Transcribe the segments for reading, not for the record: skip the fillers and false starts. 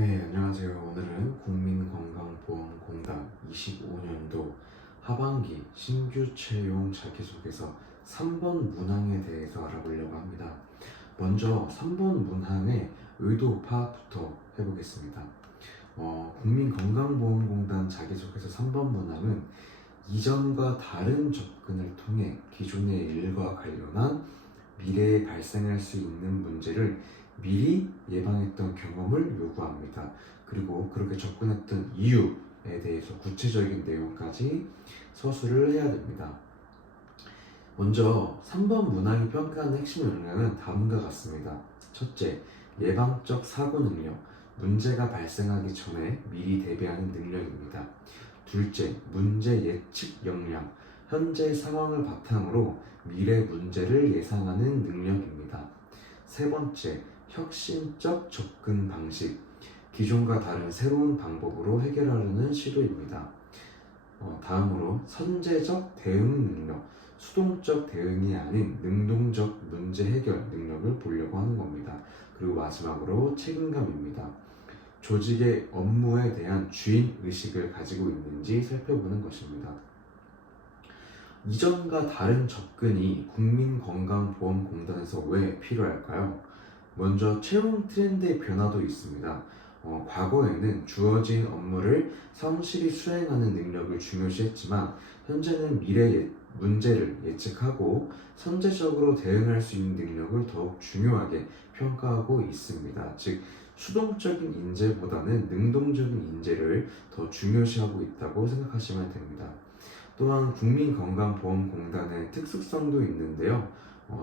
네, 안녕하세요. 오늘은 국민건강보험공단 25년도 하반기 신규 채용 자기소개서 3번 문항에 대해서 알아보려고 합니다. 먼저 3번 문항의 의도 파악부터 해보겠습니다. 국민건강보험공단 자기소개서 3번 문항은 이전과 다른 접근을 통해 기존의 일과 관련한 미래에 발생할 수 있는 문제를 미리 예방했던 경험을 요구합니다. 그리고 그렇게 접근했던 이유에 대해서 구체적인 내용까지 서술을 해야 됩니다. 먼저 3번 문항이 평가하는 핵심 역량은 다음과 같습니다. 첫째, 예방적 사고 능력, 문제가 발생하기 전에 미리 대비하는 능력입니다. 둘째, 문제 예측 역량, 현재 상황을 바탕으로 미래 문제를 예상하는 능력입니다. 세 번째, 혁신적 접근 방식, 기존과 다른 새로운 방법으로 해결하려는 시도입니다. 다음으로 선제적 대응 능력, 수동적 대응이 아닌 능동적 문제 해결 능력을 보려고 하는 겁니다. 그리고 마지막으로 책임감입니다. 조직의 업무에 대한 주인 의식을 가지고 있는지 살펴보는 것입니다. 이전과 다른 접근이 국민건강보험공단에서 왜 필요할까요? 먼저 채용 트렌드의 변화도 있습니다. 과거에는 주어진 업무를 성실히 수행하는 능력을 중요시했지만 현재는 문제를 예측하고 선제적으로 대응할 수 있는 능력을 더욱 중요하게 평가하고 있습니다. 즉 수동적인 인재보다는 능동적인 인재를 더 중요시하고 있다고 생각하시면 됩니다. 또한 국민건강보험공단의 특수성도 있는데요.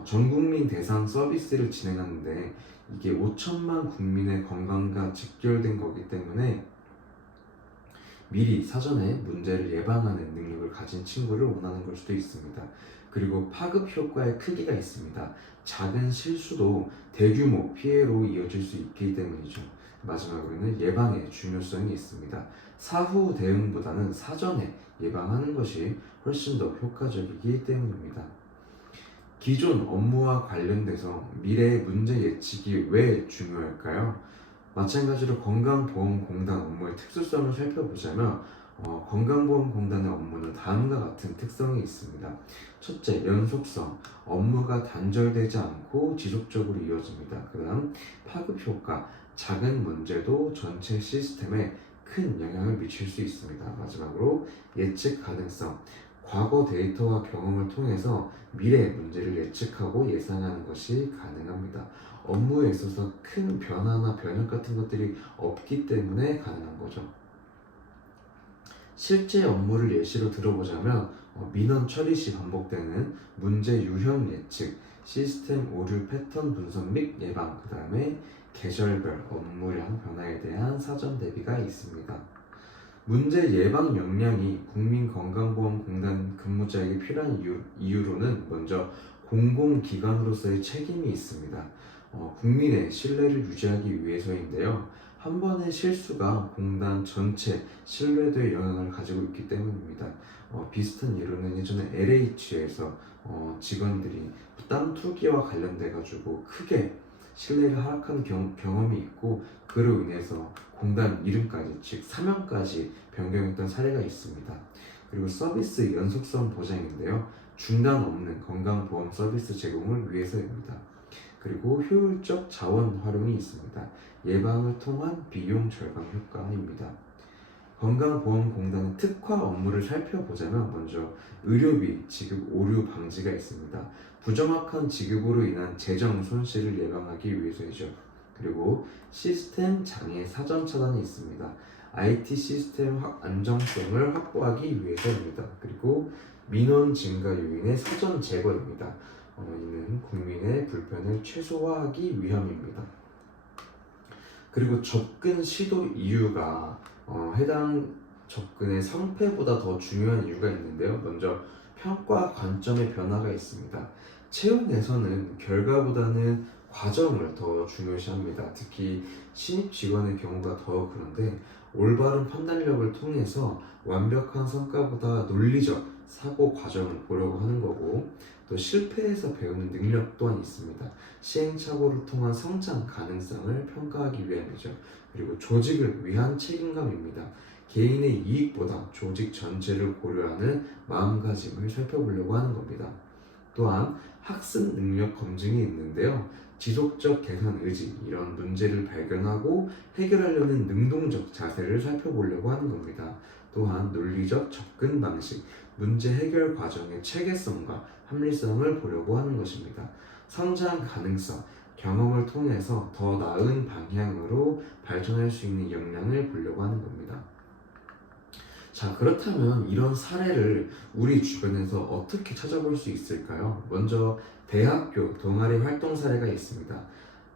전국민 대상 서비스를 진행하는데 이게 5천만 국민의 건강과 직결된 거기 때문에 미리 사전에 문제를 예방하는 능력을 가진 친구를 원하는 걸 수도 있습니다. 그리고 파급 효과의 크기가 있습니다. 작은 실수도 대규모 피해로 이어질 수 있기 때문이죠. 마지막으로는 예방의 중요성이 있습니다. 사후 대응보다는 사전에 예방하는 것이 훨씬 더 효과적이기 때문입니다. 기존 업무와 관련돼서 미래의 문제 예측이 왜 중요할까요? 마찬가지로 건강보험공단 업무의 특수성을 살펴보자면 건강보험공단의 업무는 다음과 같은 특성이 있습니다. 첫째, 연속성, 업무가 단절되지 않고 지속적으로 이어집니다. 그 다음, 파급효과, 작은 문제도 전체 시스템에 큰 영향을 미칠 수 있습니다. 마지막으로 예측 가능성, 과거 데이터와 경험을 통해서 미래 문제를 예측하고 예상하는 것이 가능합니다. 업무에 있어서 큰 변화나 변형 같은 것들이 없기 때문에 가능한 거죠. 실제 업무를 예시로 들어보자면 민원 처리 시 반복되는 문제 유형 예측, 시스템 오류 패턴 분석 및 예방, 그 다음에 계절별 업무량 변화에 대한 사전 대비가 있습니다. 문제 예방 역량이 국민건강보험공단 근무자에게 필요한 이유로는 먼저 공공기관으로서의 책임이 있습니다. 국민의 신뢰를 유지하기 위해서인데요. 한 번의 실수가 공단 전체 신뢰도에 영향을 가지고 있기 때문입니다. 비슷한 예로는 예전에 LH에서 직원들이 땅 투기와 관련돼 가지고 크게 신뢰가 하락한 경험이 있고 그로 인해서 공단 이름까지 즉 사명까지 변경했던 사례가 있습니다. 그리고 서비스 연속성 보장인데요. 중단 없는 건강보험 서비스 제공을 위해서입니다. 그리고 효율적 자원 활용이 있습니다. 예방을 통한 비용 절감 효과입니다. 건강보험공단의 특화 업무를 살펴보자면 먼저 의료비 지급 오류 방지가 있습니다. 부정확한 지급으로 인한 재정 손실을 예방하기 위해서이죠. 그리고 시스템 장애 사전 차단이 있습니다. IT 시스템 안정성을 확보하기 위해서입니다. 그리고 민원 증가 요인의 사전 제거입니다. 이는 국민의 불편을 최소화하기 위함입니다. 그리고 접근 시도 이유가 해당 접근의 성패보다 더 중요한 이유가 있는데요. 먼저 평가 관점의 변화가 있습니다. 채용에서는 결과보다는 과정을 더 중요시합니다. 특히 신입 직원의 경우가 더 그런데 올바른 판단력을 통해서 완벽한 성과보다 논리적 사고 과정을 보려고 하는 거고 또 실패해서 배우는 능력 또한 있습니다. 시행착오를 통한 성장 가능성을 평가하기 위함이죠. 그리고 조직을 위한 책임감입니다. 개인의 이익보다 조직 전체를 고려하는 마음가짐을 살펴보려고 하는 겁니다. 또한 학습 능력 검증이 있는데요. 지속적 개선 의지, 이런 문제를 발견하고 해결하려는 능동적 자세를 살펴보려고 하는 겁니다. 또한 논리적 접근 방식, 문제 해결 과정의 체계성과 합리성을 보려고 하는 것입니다. 성장 가능성, 경험을 통해서 더 나은 방향으로 발전할 수 있는 역량을 보려고 하는 겁니다. 자, 그렇다면 이런 사례를 우리 주변에서 어떻게 찾아볼 수 있을까요? 먼저 대학교 동아리 활동 사례가 있습니다.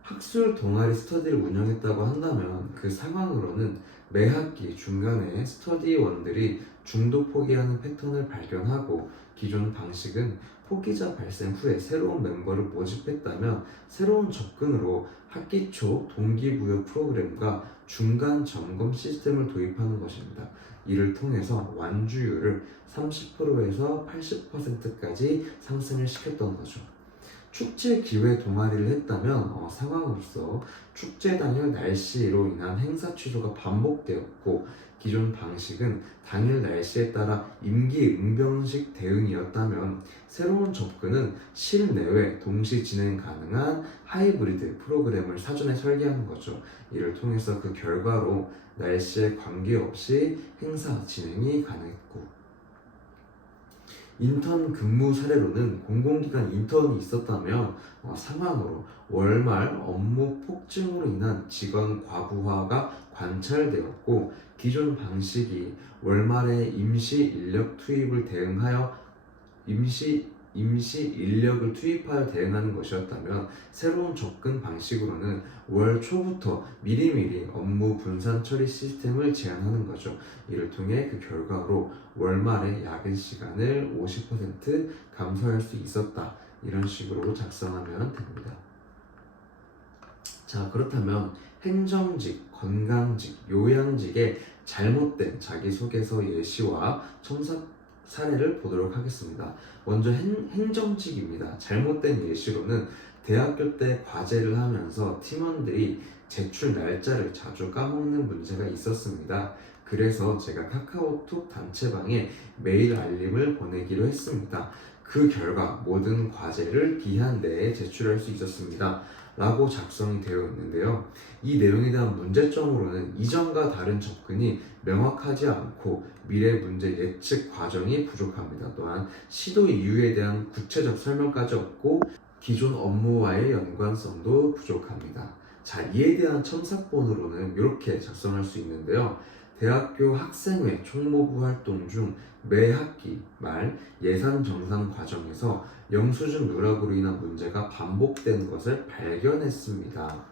학술 동아리 스터디를 운영했다고 한다면 그 상황으로는 매 학기 중간에 스터디원들이 중도 포기하는 패턴을 발견하고 기존 방식은 포기자 발생 후에 새로운 멤버를 모집했다면 새로운 접근으로 학기 초 동기부여 프로그램과 중간 점검 시스템을 도입하는 것입니다. 이를 통해서 완주율을 30%에서 80%까지 상승을 시켰던 거죠. 축제 기획 동아리를 했다면 상황으로서 축제 당일 날씨로 인한 행사 취소가 반복되었고 기존 방식은 당일 날씨에 따라 임기응변식 대응이었다면 새로운 접근은 실내외 동시 진행 가능한 하이브리드 프로그램을 사전에 설계하는 거죠. 이를 통해서 그 결과로 날씨에 관계없이 행사 진행이 가능했고 인턴 근무 사례로는 공공기관 인턴이 있었다면 상황으로 월말 업무 폭증으로 인한 직원 과부하가 관찰되었고 기존 방식이 월말에 임시 인력을 투입하여 대응하는 것이었다면 새로운 접근 방식으로는 월 초부터 미리미리 업무 분산 처리 시스템을 제안하는 거죠. 이를 통해 그 결과로 월말에 야근 시간을 50% 감소할 수 있었다. 이런 식으로 작성하면 됩니다. 자, 그렇다면 행정직, 건강직, 요양직의 잘못된 자기소개서 예시와 첨삭 사례를 보도록 하겠습니다. 먼저 행정직입니다. 잘못된 예시로는 대학교 때 과제를 하면서 팀원들이 제출 날짜를 자주 까먹는 문제가 있었습니다. 그래서 제가 카카오톡 단체방에 메일 알림을 보내기로 했습니다. 그 결과 모든 과제를 기한 내에 제출할 수 있었습니다. 라고 작성이 되어 있는데요. 이 내용에 대한 문제점으로는 이전과 다른 접근이 명확하지 않고 미래 문제 예측 과정이 부족합니다. 또한 시도 이유에 대한 구체적 설명까지 없고 기존 업무와의 연관성도 부족합니다. 자, 이에 대한 첨삭본으로는 이렇게 작성할 수 있는데요. 대학교 학생회 총무부 활동 중 매 학기 말 예산 정산 과정에서 영수증 누락으로 인한 문제가 반복된 것을 발견했습니다.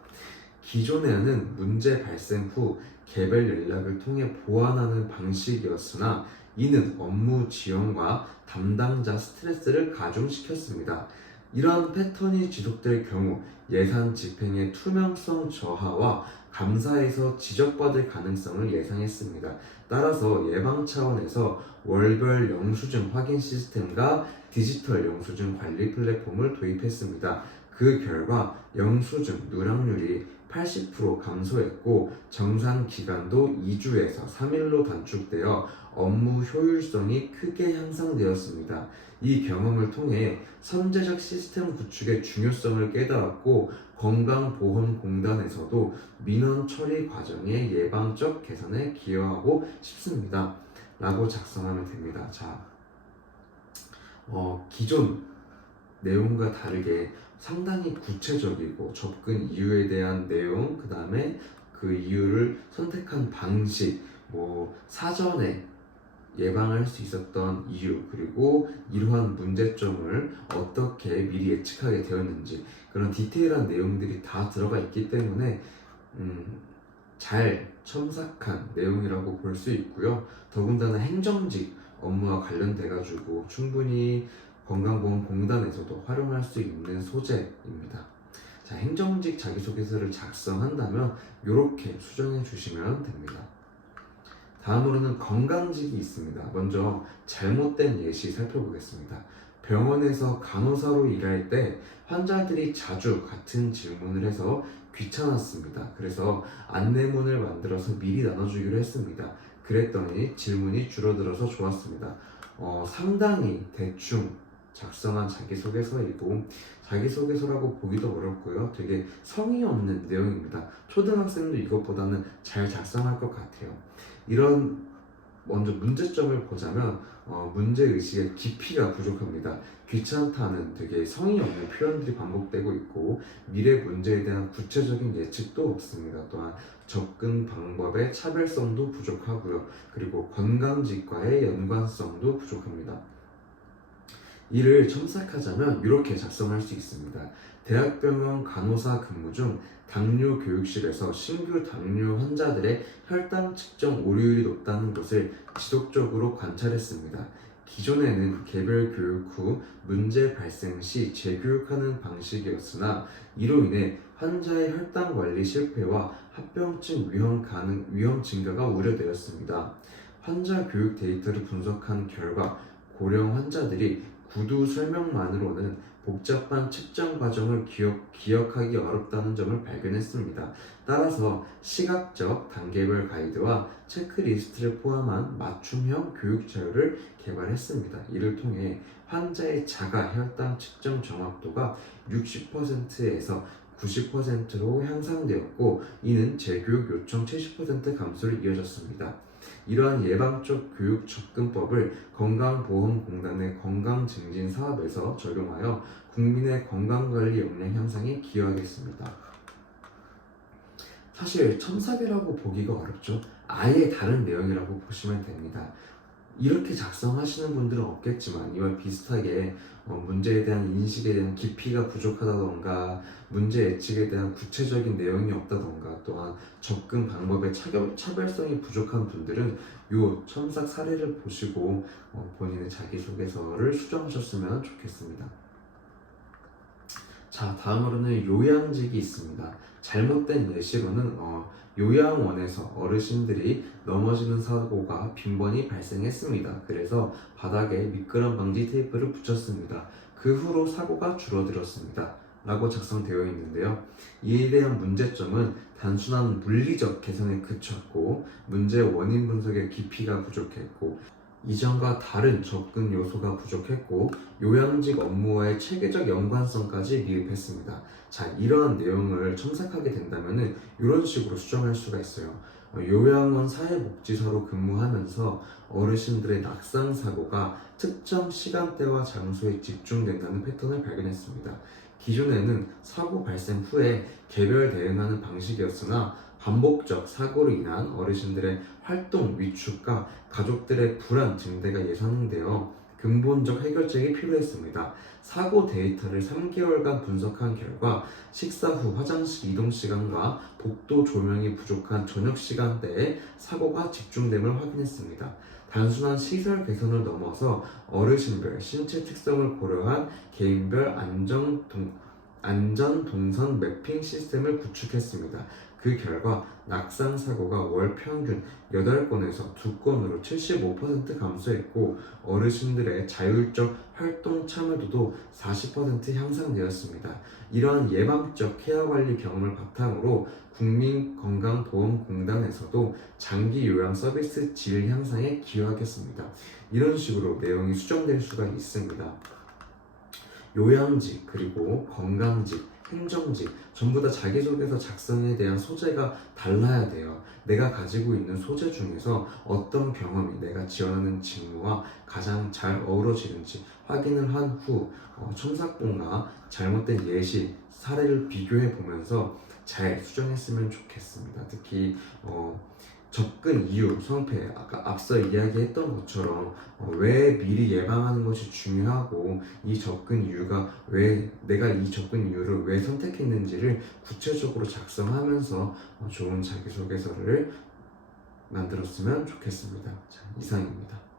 기존에는 문제 발생 후 개별 연락을 통해 보완하는 방식이었으나 이는 업무 지연과 담당자 스트레스를 가중시켰습니다. 이러한 패턴이 지속될 경우 예산 집행의 투명성 저하와 감사에서 지적받을 가능성을 예상했습니다. 따라서 예방 차원에서 월별 영수증 확인 시스템과 디지털 영수증 관리 플랫폼을 도입했습니다. 그 결과 영수증 누락률이 80% 감소했고 정산 기간도 2주에서 3일로 단축되어 업무 효율성이 크게 향상되었습니다. 이 경험을 통해 선제적 시스템 구축의 중요성을 깨달았고 건강보험공단에서도 민원 처리 과정의 예방적 개선에 기여하고 싶습니다. 라고 작성하면 됩니다. 자, 기존 내용과 다르게 상당히 구체적이고 접근 이유에 대한 내용, 그 다음에 그 이유를 선택한 방식, 사전에 예방할 수 있었던 이유, 그리고 이러한 문제점을 어떻게 미리 예측하게 되었는지 그런 디테일한 내용들이 다 들어가 있기 때문에 잘 첨삭한 내용이라고 볼 수 있고요. 더군다나 행정직 업무와 관련돼 가지고 충분히 건강보험공단에서도 활용할 수 있는 소재입니다. 자, 행정직 자기소개서를 작성한다면 이렇게 수정해 주시면 됩니다. 다음으로는 건강직이 있습니다. 먼저 잘못된 예시 살펴보겠습니다. 병원에서 간호사로 일할 때 환자들이 자주 같은 질문을 해서 귀찮았습니다. 그래서 안내문을 만들어서 미리 나눠주기로 했습니다. 그랬더니 질문이 줄어들어서 좋았습니다. 상당히 대충 작성한 자기소개서이고 자기소개서라고 보기도 어렵고요. 되게 성의 없는 내용입니다. 초등학생도 이것보다는 잘 작성할 것 같아요. 먼저 문제점을 보자면 문제의식의 깊이가 부족합니다. 귀찮다는 되게 성의 없는 표현들이 반복되고 있고 미래 문제에 대한 구체적인 예측도 없습니다. 또한 접근 방법의 차별성도 부족하고요. 그리고 건강직과의 연관성도 부족합니다. 이를 첨삭하자면 이렇게 작성할 수 있습니다. 대학병원 간호사 근무 중 당뇨 교육실에서 신규 당뇨 환자들의 혈당 측정 오류율이 높다는 것을 지속적으로 관찰했습니다. 기존에는 개별 교육 후 문제 발생 시 재교육하는 방식이었으나 이로 인해 환자의 혈당 관리 실패와 합병증 위험 증가가 우려되었습니다. 환자 교육 데이터를 분석한 결과 고령 환자들이 구두 설명만으로는 복잡한 측정 과정을 기억하기 어렵다는 점을 발견했습니다. 따라서 시각적 단계별 가이드와 체크리스트를 포함한 맞춤형 교육 자료를 개발했습니다. 이를 통해 환자의 자가 혈당 측정 정확도가 60%에서 90%로 향상되었고 이는 재교육 요청 70% 감소를 이어졌습니다. 이러한 예방적 교육 접근법을 건강보험공단의 건강증진 사업에서 적용하여 국민의 건강관리 역량 향상에 기여하겠습니다. 사실 첨삭이라고 보기가 어렵죠. 아예 다른 내용이라고 보시면 됩니다. 이렇게 작성하시는 분들은 없겠지만 이와 비슷하게 문제에 대한 인식에 대한 깊이가 부족하다던가 문제 예측에 대한 구체적인 내용이 없다던가 또한 접근 방법의 차별성이 부족한 분들은 이 첨삭 사례를 보시고 본인의 자기소개서를 수정하셨으면 좋겠습니다. 자, 다음으로는 요양직이 있습니다. 잘못된 예시로는 요양원에서 어르신들이 넘어지는 사고가 빈번히 발생했습니다. 그래서 바닥에 미끄럼 방지 테이프를 붙였습니다. 그 후로 사고가 줄어들었습니다. 라고 작성되어 있는데요. 이에 대한 문제점은 단순한 물리적 개선에 그쳤고 문제 원인 분석의 깊이가 부족했고 이전과 다른 접근 요소가 부족했고 요양직 업무와의 체계적 연관성까지 미흡했습니다. 자, 이러한 내용을 첨삭하게 된다면 이런 식으로 수정할 수가 있어요. 요양원 사회복지사로 근무하면서 어르신들의 낙상 사고가 특정 시간대와 장소에 집중된다는 패턴을 발견했습니다. 기존에는 사고 발생 후에 개별 대응하는 방식이었으나 반복적 사고로 인한 어르신들의 활동 위축과 가족들의 불안 증대가 예상되어 근본적 해결책이 필요했습니다. 사고 데이터를 3개월간 분석한 결과 식사 후 화장실 이동 시간과 복도 조명이 부족한 저녁 시간대에 사고가 집중됨을 확인했습니다. 단순한 시설 개선을 넘어서 어르신별 신체 특성을 고려한 개인별 안전 동선 매핑 시스템을 구축했습니다. 그 결과 낙상 사고가 월 평균 8건에서 2건으로 75% 감소했고 어르신들의 자율적 활동 참여도도 40% 향상되었습니다. 이러한 예방적 케어 관리 경험을 바탕으로 국민건강보험공단에서도 장기 요양 서비스 질 향상에 기여하겠습니다. 이런 식으로 내용이 수정될 수가 있습니다. 요양직, 그리고 건강직, 행정직 전부 다 자기소개서 작성에 대한 소재가 달라야 돼요. 내가 가지고 있는 소재 중에서 어떤 경험이 내가 지원하는 직무와 가장 잘 어우러지는지 확인을 한 후 첨삭본과 잘못된 예시, 사례를 비교해 보면서 잘 수정했으면 좋겠습니다. 특히 접근 이유, 성패, 아까 앞서 이야기했던 것처럼 왜 미리 예방하는 것이 중요하고 이 접근 이유가 내가 이 접근 이유를 왜 선택했는지를 구체적으로 작성하면서 좋은 자기소개서를 만들었으면 좋겠습니다. 자, 이상입니다.